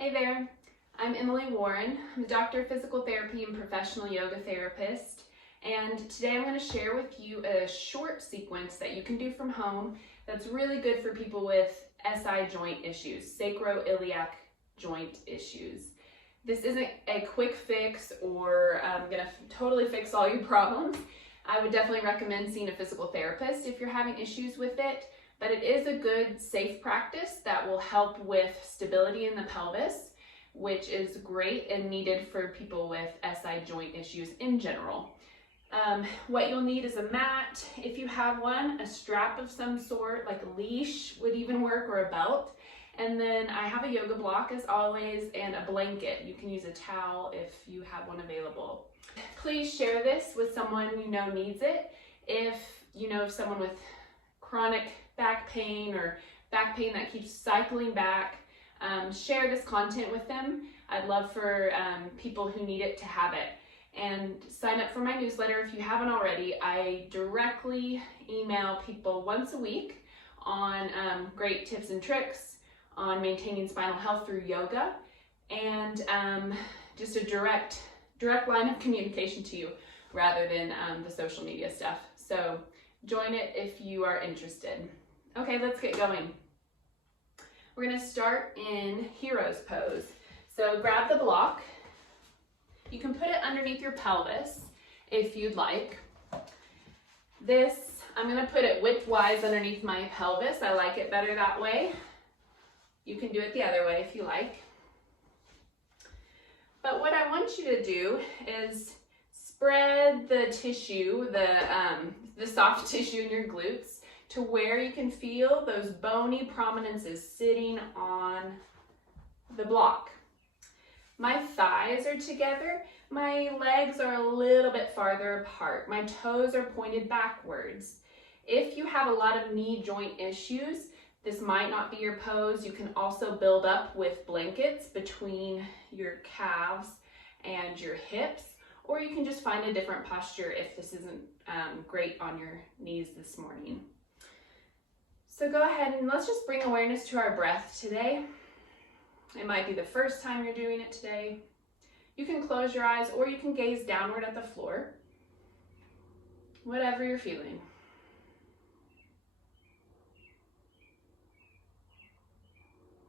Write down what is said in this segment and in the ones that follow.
Hey there, I'm Emily Warren. I'm a doctor of physical therapy and professional yoga therapist. And today I'm going to share with you a short sequence that you can do from home that's really good for people with SI joint issues, sacroiliac joint issues. This isn't a quick fix or going to totally fix all your problems. I would definitely recommend seeing a physical therapist if you're having issues with it. But it is a good, safe practice that will help with stability in the pelvis, which is great and needed for people with SI joint issues in general. What you'll need is a mat, if you have one, a strap of some sort, like a leash would even work, or a belt. And then I have a yoga block as always, and a blanket. You can use a towel if you have one available. Please share this with someone you know needs it. If you know someone with chronic back pain or back pain that keeps cycling back, share this content with them. I'd love for people who need it to have it. And sign up for my newsletter if you haven't already. I directly email people once a week on great tips and tricks on maintaining spinal health through yoga, and just a direct line of communication to you rather than the social media stuff. So join it if you are interested. Okay, let's get going. We're going to start in hero's pose. So grab the block. You can put it underneath your pelvis if you'd like. This, I'm going to put it widthwise underneath my pelvis. I like it better that way. You can do it the other way if you like. But what I want you to do is spread the tissue, the soft tissue in your glutes, to where you can feel those bony prominences sitting on the block. My thighs are together. My legs are a little bit farther apart. My toes are pointed backwards. If you have a lot of knee joint issues, this might not be your pose. You can also build up with blankets between your calves and your hips, or you can just find a different posture if this isn't great on your knees this morning. So go ahead and let's just bring awareness to our breath today. It might be the first time you're doing it today. You can close your eyes or you can gaze downward at the floor. Whatever you're feeling.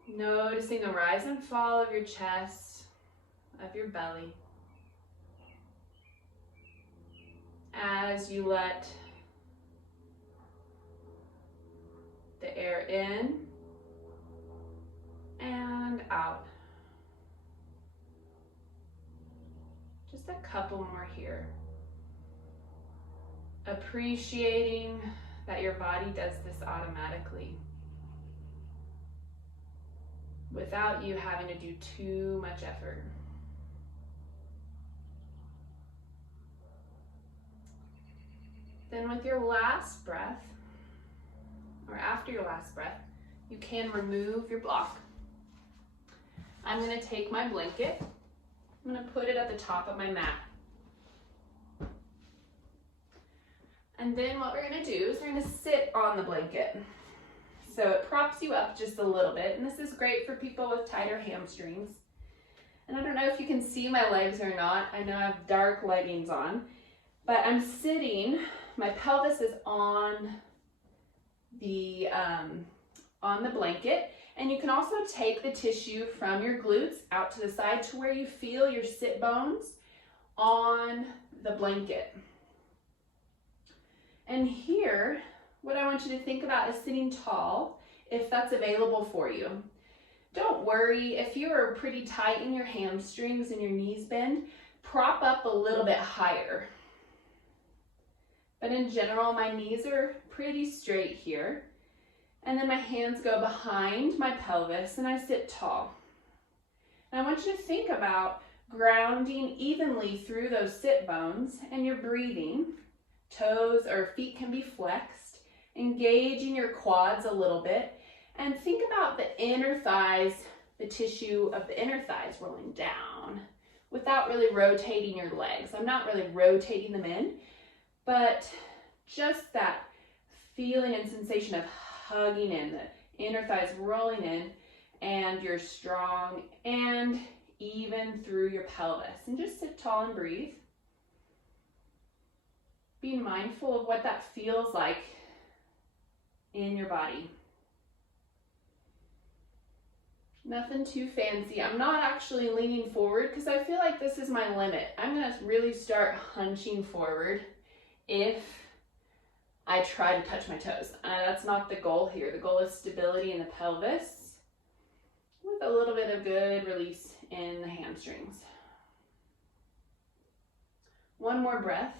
Noticing the rise and fall of your chest, of your belly, as you let the air in and out. Just a couple more here. Appreciating that your body does this automatically without you having to do too much effort. Then with your last breath, or after your last breath, you can remove your block. I'm going to take my blanket. I'm going to put it at the top of my mat. And then what we're going to do is we're going to sit on the blanket. So it props you up just a little bit, and this is great for people with tighter hamstrings. And I don't know if you can see my legs or not. I know I have dark leggings on, but I'm sitting, my pelvis is on the blanket, and you can also take the tissue from your glutes out to the side to where you feel your sit bones on the blanket. And here, what I want you to think about is sitting tall, if that's available for you. Don't worry, if you are pretty tight in your hamstrings and your knees bend, prop up a little bit higher. But in general, my knees are pretty straight here. And then my hands go behind my pelvis and I sit tall. And I want you to think about grounding evenly through those sit bones and your breathing. Toes or feet can be flexed, engaging your quads a little bit, and think about the inner thighs, the tissue of the inner thighs rolling down without really rotating your legs. I'm not really rotating them in, but just that feeling and sensation of hugging in, the inner thighs rolling in, and you're strong and even through your pelvis. And just sit tall and breathe. Being mindful of what that feels like in your body. Nothing too fancy. I'm not actually leaning forward because I feel like this is my limit. I'm going to really start hunching forward if I try to touch my toes. That's not the goal here. The goal is stability in the pelvis with a little bit of good release in the hamstrings. One more breath.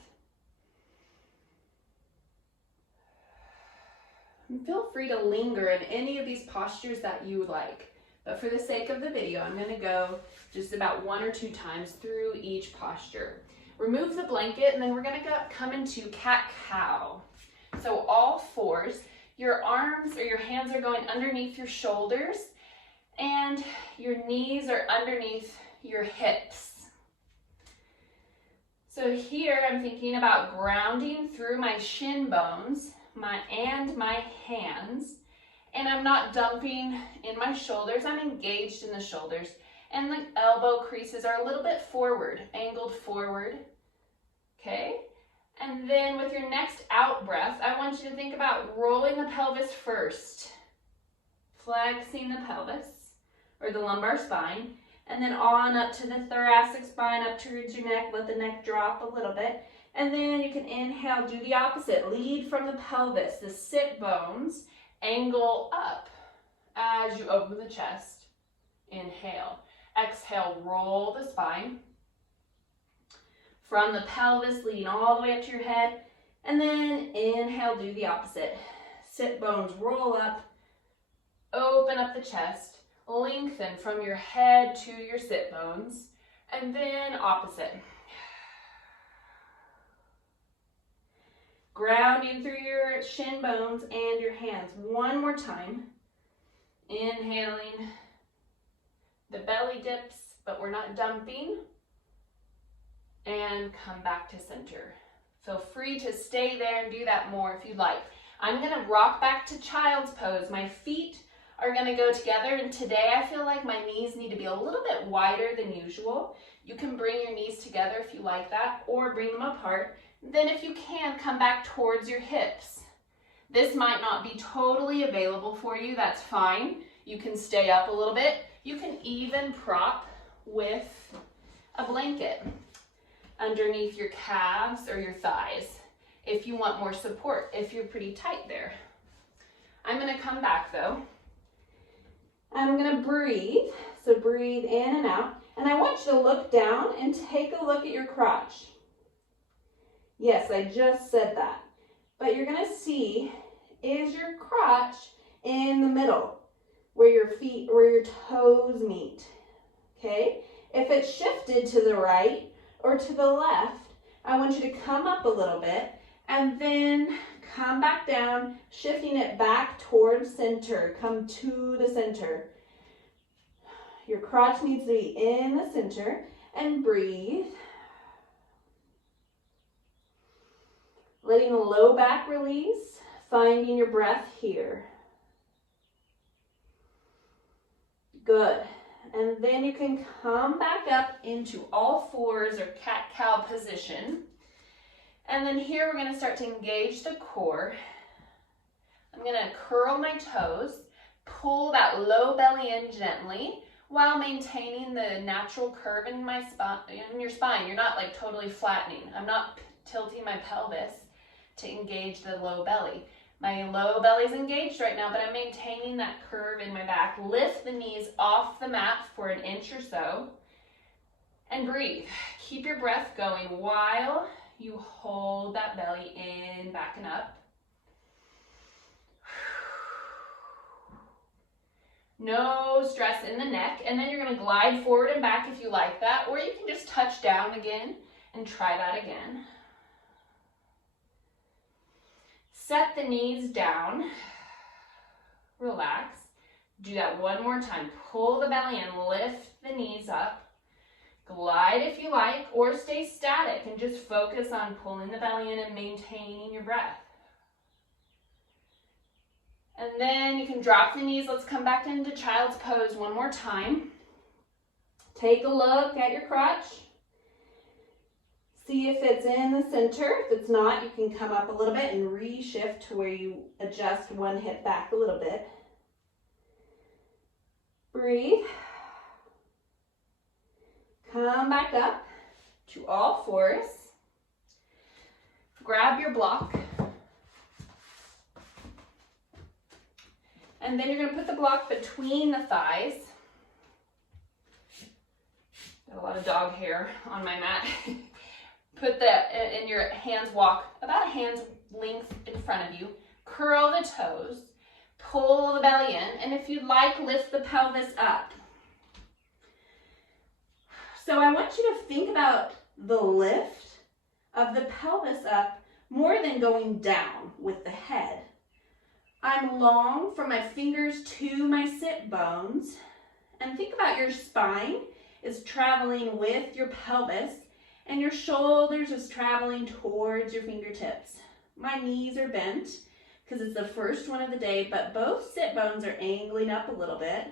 And feel free to linger in any of these postures that you like. But for the sake of the video, I'm going to go just about 1 or 2 times through each posture. Remove the blanket, and then we're going to come into CatCow. So all fours, your arms or your hands are going underneath your shoulders, and your knees are underneath your hips. So here I'm thinking about grounding through my shin bones and my hands. And I'm not dumping in my shoulders, I'm engaged in the shoulders. And the elbow creases are a little bit forward, angled forward. Okay? And then with your next out breath, I want you to think about rolling the pelvis first. Flexing the pelvis, or the lumbar spine. And then on up to the thoracic spine, up towards your neck. Let the neck drop a little bit. And then you can inhale, do the opposite. Lead from the pelvis, the sit bones. Angle up as you open the chest. Inhale. Exhale, roll the spine. From the pelvis, leading all the way up to your head. And then inhale, do the opposite. Sit bones, roll up. Open up the chest. Lengthen from your head to your sit bones. And then opposite. Grounding through your shin bones and your hands. One more time. Inhaling. The belly dips, but we're not dumping. And come back to center. Feel free to stay there and do that more if you'd like. I'm going to rock back to child's pose. My feet are going to go together, and today I feel like my knees need to be a little bit wider than usual. You can bring your knees together if you like that, or bring them apart. Then if you can, come back towards your hips. This might not be totally available for you, that's fine. You can stay up a little bit. You can even prop with a blanket underneath your calves or your thighs if you want more support, if you're pretty tight there. I'm going to come back though. I'm going to breathe. So breathe in and out. And I want you to look down and take a look at your crotch. Yes, I just said that. But you're going to see, is your crotch in the middle where your feet, where your toes meet? Okay? If it's shifted to the right or to the left, I want you to come up a little bit and then come back down, shifting it back towards center. Come to the center. Your crotch needs to be in the center, and breathe. Letting the low back release, finding your breath here. Good. And then you can come back up into all fours or cat-cow position. And then here we're going to start to engage the core. I'm going to curl my toes, pull that low belly in gently while maintaining the natural curve in my spine, in your spine. You're not like totally flattening. I'm not tilting my pelvis to engage the low belly. My low belly's engaged right now, but I'm maintaining that curve in my back. Lift the knees off the mat for an inch or so and breathe. Keep your breath going while you hold that belly in, back and up. No stress in the neck, and then you're going to glide forward and back if you like that, or you can just touch down again and try that again. Set the knees down, relax. Do that one more time. Pull the belly in, lift the knees up. Glide if you like, or stay static and just focus on pulling the belly in and maintaining your breath. And then you can drop the knees. Let's come back into child's pose one more time. Take a look at your crotch. See if it's in the center. If it's not, you can come up a little bit and reshift to where you adjust one hip back a little bit. Breathe. Come back up to all fours. Grab your block. And then you're going to put the block between the thighs. Got a lot of dog hair on my mat. Put that in your hands, walk about a hand's length in front of you. Curl the toes. Pull the belly in. And if you'd like, lift the pelvis up. So I want you to think about the lift of the pelvis up more than going down with the head. I'm long from my fingers to my sit bones. And think about your spine is traveling with your pelvis and your shoulders is traveling towards your fingertips. My knees are bent because it's the first one of the day, but both sit bones are angling up a little bit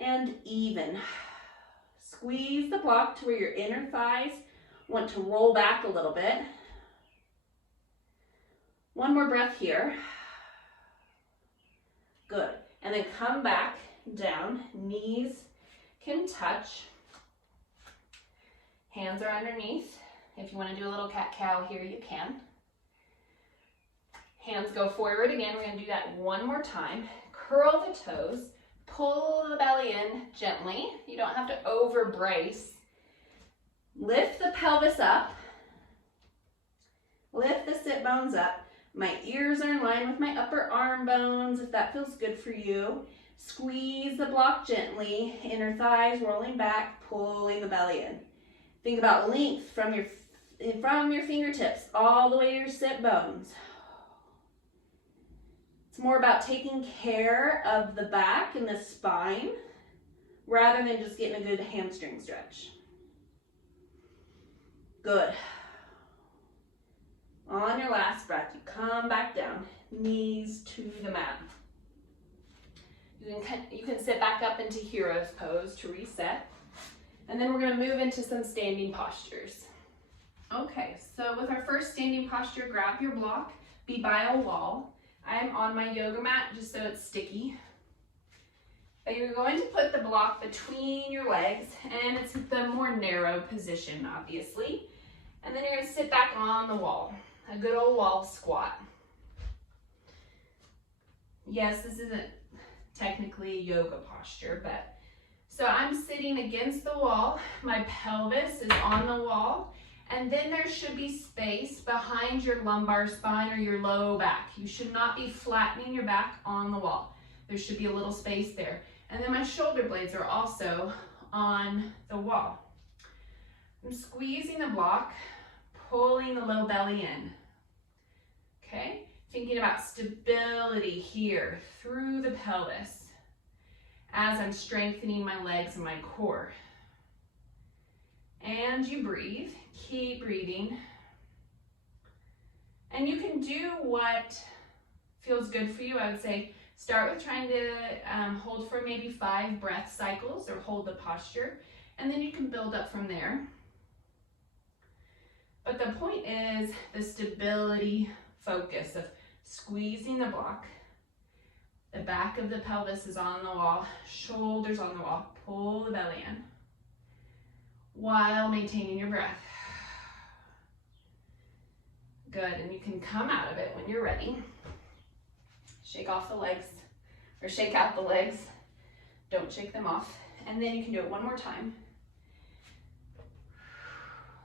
and even. Squeeze the block to where your inner thighs want to roll back a little bit. One more breath here. Good. And then come back down. Knees can touch. Hands are underneath. If you want to do a little cat-cow here, you can. Hands go forward again. We're going to do that one more time. Curl the toes. Pull the belly in gently. You don't have to over brace. Lift the pelvis up. Lift the sit bones up. My ears are in line with my upper arm bones, if that feels good for you. Squeeze the block gently. Inner thighs rolling back, pulling the belly in. Think about length from your fingertips all the way to your sit bones. It's more about taking care of the back and the spine rather than just getting a good hamstring stretch. Good. On your last breath, you come back down, knees to the mat. You can sit back up into hero's pose to reset. And then we're going to move into some standing postures. Okay, so with our first standing posture, grab your block, be by a wall. I'm on my yoga mat just so it's sticky. But you're going to put the block between your legs, and it's the more narrow position, obviously. And then you're going to sit back on the wall, a good old wall squat. Yes, this isn't technically a yoga posture, but so I'm sitting against the wall, my pelvis is on the wall, and then there should be space behind your lumbar spine or your low back. You should not be flattening your back on the wall. There should be a little space there. And then my shoulder blades are also on the wall. I'm squeezing the block, pulling the low belly in. Okay, thinking about stability here through the pelvis as I'm strengthening my legs and my core. And you breathe, keep breathing. And you can do what feels good for you. I would say start with trying to hold for maybe 5 breath cycles or hold the posture, and then you can build up from there. But the point is the stability focus of squeezing the block. The back of the pelvis is on the wall, shoulders on the wall, pull the belly in while maintaining your breath. Good, and you can come out of it when you're ready. Shake off the legs, or shake out the legs. Don't shake them off. And then you can do it one more time.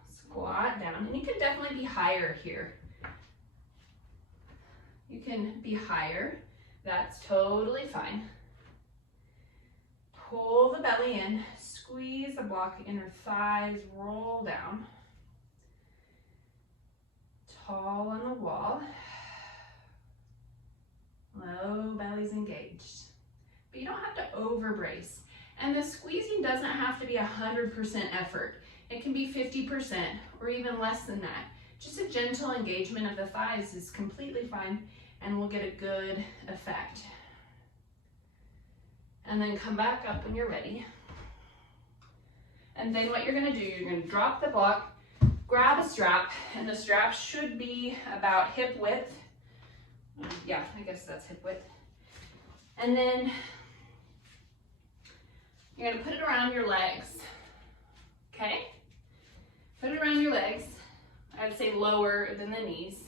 Squat down, and you can definitely be higher here. You can be higher, that's totally fine. Pull the belly in, squeeze the block, inner thighs, roll down. Tall on the wall. Low belly's engaged. But you don't have to over brace. And the squeezing doesn't have to be 100% effort. It can be 50% or even less than that. Just a gentle engagement of the thighs is completely fine. and we'll get a good effect. And then come back up when you're ready. And then what you're gonna do, you're gonna drop the block, grab a strap, and the strap should be about hip width. Yeah, I guess that's hip width. And then you're gonna put it around your legs, okay? Put it around your legs. I'd say lower than the knees,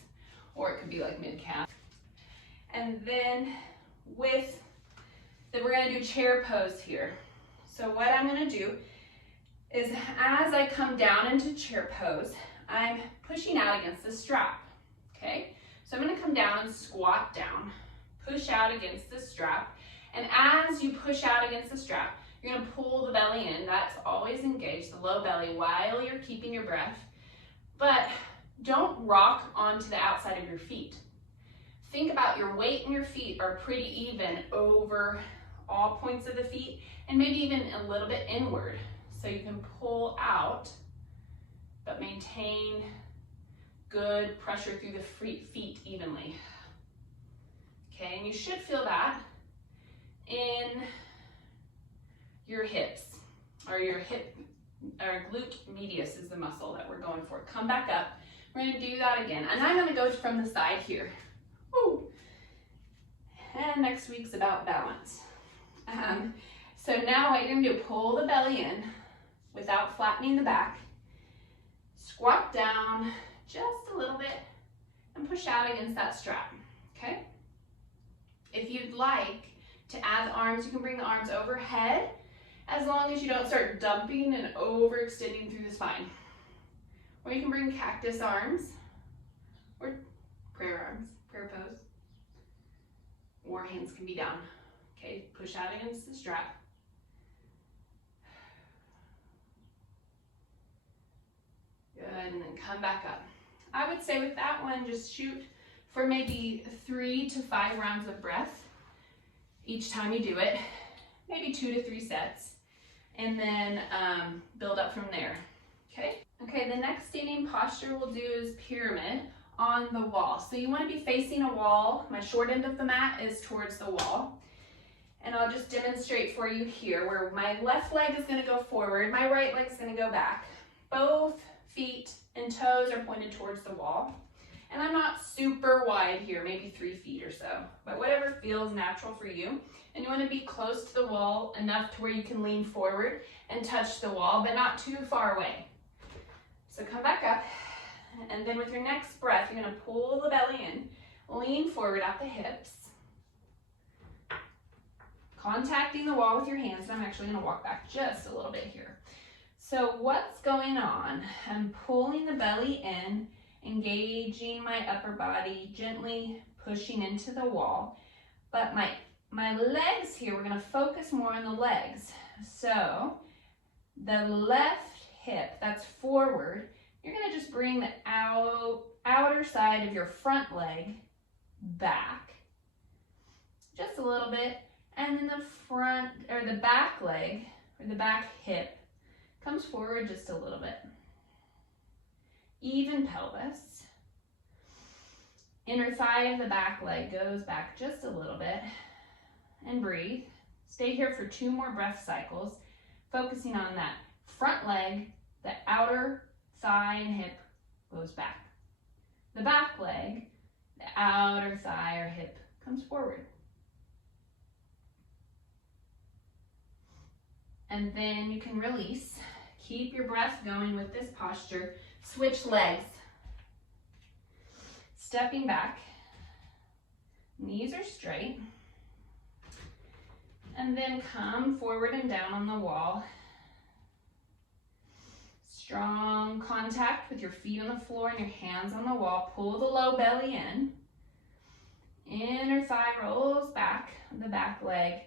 or it could be like mid-calf. And then we're gonna do chair pose here. So what I'm gonna do is as I come down into chair pose, I'm pushing out against the strap, okay? So I'm gonna come down and squat down, push out against the strap, and as you push out against the strap, you're gonna pull the belly in. That's always engaged, the low belly, while you're keeping your breath. But don't rock onto the outside of your feet. Think about your weight and your feet are pretty even over all points of the feet, and maybe even a little bit inward. So you can pull out, but maintain good pressure through the feet evenly. Okay, and you should feel that in your hips, or your glute medius is the muscle that we're going for. Come back up. We're gonna do that again. And I'm gonna go from the side here. Woo. And next week's about balance. So now what you're gonna do, pull the belly in without flattening the back. Squat down just a little bit and push out against that strap, okay? If you'd like to add the arms, you can bring the arms overhead as long as you don't start dumping and overextending through the spine. Or you can bring cactus arms or prayer arms, prayer pose. Or hands can be down. Okay, push out against the strap. Good, and then come back up. I would say with that one, just shoot for maybe 3 to 5 rounds of breath each time you do it, maybe 2 to 3 sets, and then build up from there, okay? Okay, the next standing posture we'll do is pyramid on the wall. So you want to be facing a wall. My short end of the mat is towards the wall. And I'll just demonstrate for you here where my left leg is going to go forward, my right leg is going to go back. Both feet and toes are pointed towards the wall. And I'm not super wide here, maybe 3 feet or so, but whatever feels natural for you. And you want to be close to the wall enough to where you can lean forward and touch the wall, but not too far away. So come back up, and then with your next breath, you're going to pull the belly in, lean forward at the hips, contacting the wall with your hands, and I'm actually going to walk back just a little bit here. So what's going on? I'm pulling the belly in, engaging my upper body, gently pushing into the wall, but my legs here, we're going to focus more on the legs. So the left hip, that's forward, you're going to just bring the outer side of your front leg back just a little bit, and then the front or the back leg or the back hip comes forward just a little bit. Even pelvis. Inner thigh of the back leg goes back just a little bit, and breathe. Stay here for 2 more breath cycles, focusing on that front leg, the outer thigh and hip goes back. The back leg, the outer thigh or hip comes forward. And then you can release. Keep your breath going with this posture. Switch legs. Stepping back. Knees are straight. And then come forward and down on the wall. Strong contact with your feet on the floor and your hands on the wall. Pull the low belly in. Inner thigh rolls back, the back leg.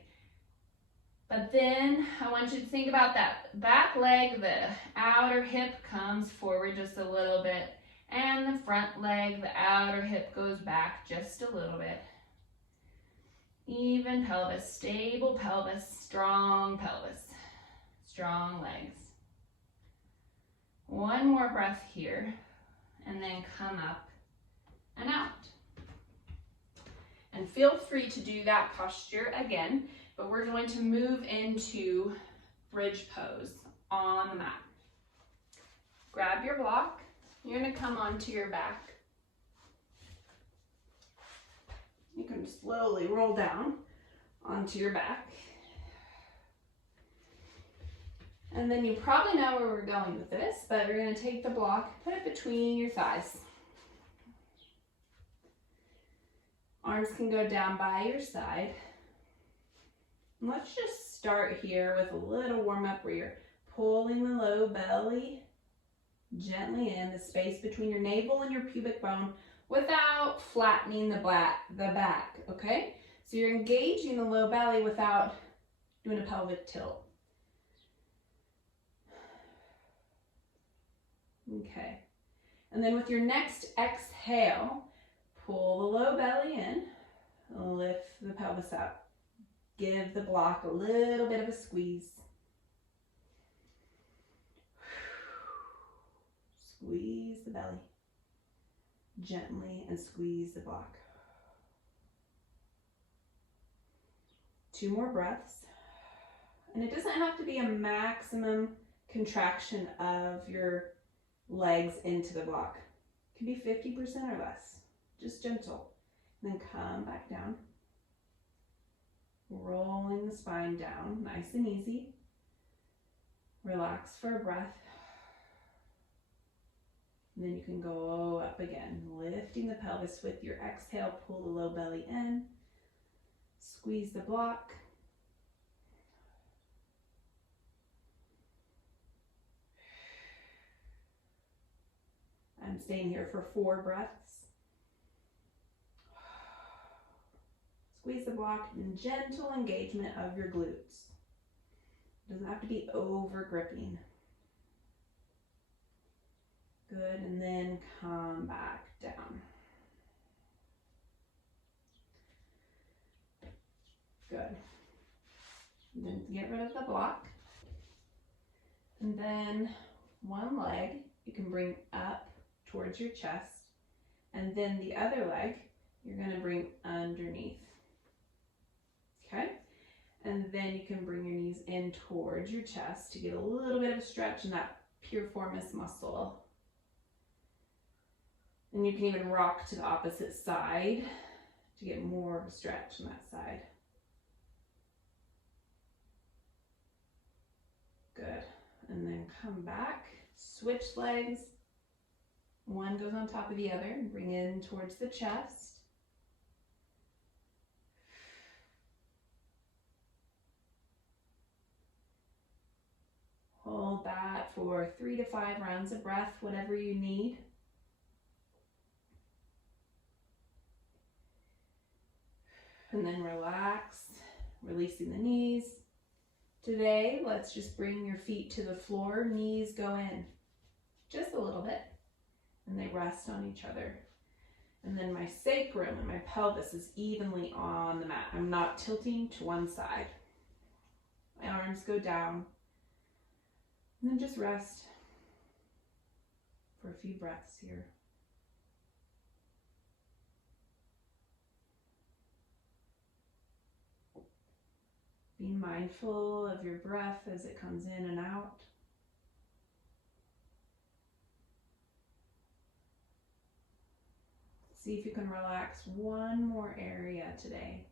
But then I want you to think about that back leg, the outer hip comes forward just a little bit, and the front leg, the outer hip goes back just a little bit. Even pelvis, stable pelvis, strong legs. 1 more breath here, and then come up and out. And feel free to do that posture again, but we're going to move into bridge pose on the mat. Grab your block. You're going to come onto your back. You can slowly roll down onto your back. And then you probably know where we're going with this, but we're going to take the block, put it between your thighs. Arms can go down by your side. And let's just start here with a little warm up where you're pulling the low belly gently in, the space between your navel and your pubic bone, without flattening the back, okay? So you're engaging the low belly without doing a pelvic tilt. Okay. And then with your next exhale, pull the low belly in, lift the pelvis up. Give the block a little bit of a squeeze. Squeeze the belly gently and squeeze the block. 2 more breaths. And it doesn't have to be a maximum contraction of your legs into the block. It can be 50% or less. Just gentle. And then come back down. Rolling the spine down, nice and easy. Relax for a breath. And then you can go up again, lifting the pelvis with your exhale. Pull the low belly in. Squeeze the block. I'm staying here for 4 breaths. Squeeze the block and gentle engagement of your glutes. It doesn't have to be over gripping. Good, and then come back down. Good. And then get rid of the block. And then one leg you can bring up towards your chest, and then the other leg you're going to bring underneath. Okay? And then you can bring your knees in towards your chest to get a little bit of a stretch in that piriformis muscle. And you can even rock to the opposite side to get more of a stretch on that side. Good. And then come back, switch legs. One goes on top of the other, and bring in towards the chest. Hold that for 3 to 5 rounds of breath, whatever you need. And then relax, releasing the knees. Today, let's just bring your feet to the floor, knees go in, just a little bit, and they rest on each other. And then my sacrum and my pelvis is evenly on the mat. I'm not tilting to one side. My arms go down, and then just rest for a few breaths here. Be mindful of your breath as it comes in and out. See if you can relax one more area today.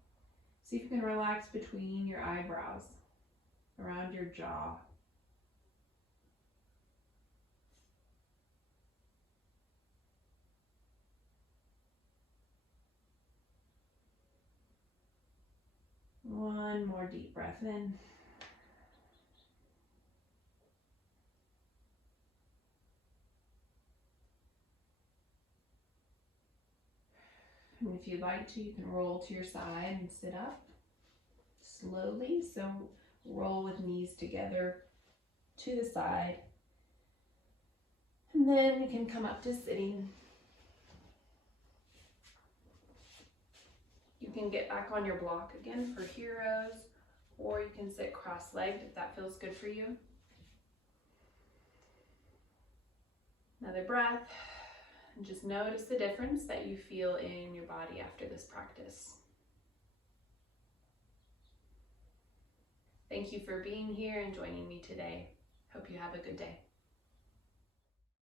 See if you can relax between your eyebrows, around your jaw. One more deep breath in. And if you'd like to, you can roll to your side and sit up slowly. So roll with knees together to the side. And then you can come up to sitting. You can get back on your block again for heroes, or you can sit cross-legged if that feels good for you. Another breath, and just notice the difference that you feel in your body after this practice. Thank you for being here and joining me today. Hope you have a good day.